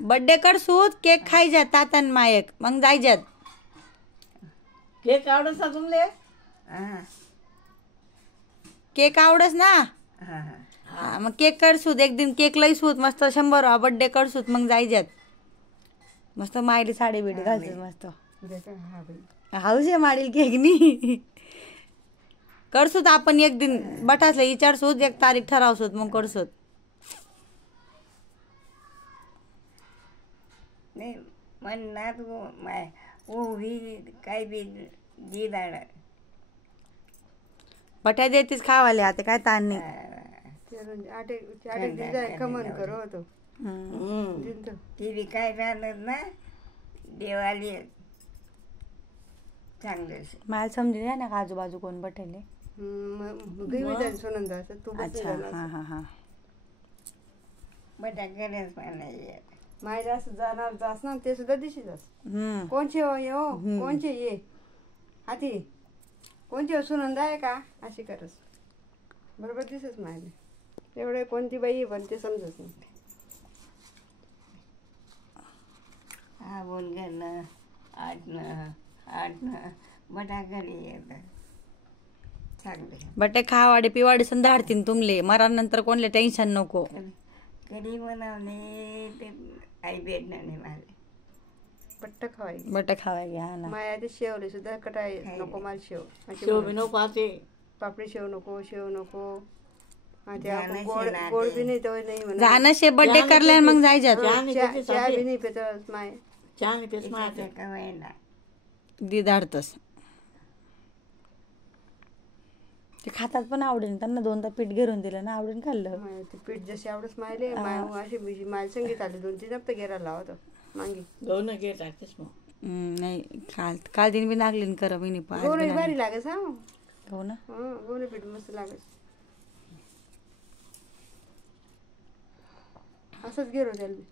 Birthday करसूत cake खायच्यात तातन मायक मग जायच्यात. Cake आवडत ना तुमले? केक आवडस ना. हा हा हा मग केक करसूत एक दिन केक लईसूत मस्त 100 बर्थडे करसूत मग जायच्यात. मस्त मायली साडी बिडी घालतात मस्त. हाऊस आहे माडील केक नी. करसूत आपण एक दिन बटासला विचारसूत एक तारीख ठरावसूत मग करसूत. नाही म्हणणार माय ही काय बी जी दाड बट्या देतीस खावाले आता काय ताण नाही. कमन करो तो ती बी काय राहणार ना देवाली चांगले. मला समजून या ना आजूबाजू कोण बटेले. सुनंदा तू अच्छा हा हा हा बटा गरज म्हणाय मायला असं जाणार जास ना ते सुद्धा दिशी जास. कोणचे हो ये हो कोणचे ये हाती कोणची हो सुनंदा आहे का अशी करस बरोबर दिसच मायला एवढे कोणती बाई पण ते समजत नाही. हा बोल घरनं आठ बटा घरी येत चांगले. बटे खावाडे पिवाडे संधाडतीन तुमले मरानंतर कोणले टेन्शन नको. कधी बनवले ते आई भेटणार नाही मला. पट्ट खवाय बटे खावाय घ्या ना. माया ते शेवले सुद्धा कटाय नको मला शेव शेव बी नको पाहते पापडी शेव नको गोड बी नाही तो नाही म्हणा जाणं शे बर्थडे करल्या मग जायच्यात. चहा बी नाही पेत माय छान पेस मारते कवायला दिदाडतस ते खातात पण आवडेल त्यांना 2दा पीठ घेऊन दिलं ना आवडून खाल्लं. ते पीठ जशी आवडच मायले अशी माय संगीत आले 2-3 हप्ते घेरायला लावत मांगी दोन घे टाकतेस मग. नाही काल दिन बी लागली कर मी नाही गोरे भारी लागेल हा. हो ना गोरे पीठ मस्त लागेल असंच घेरो त्याला.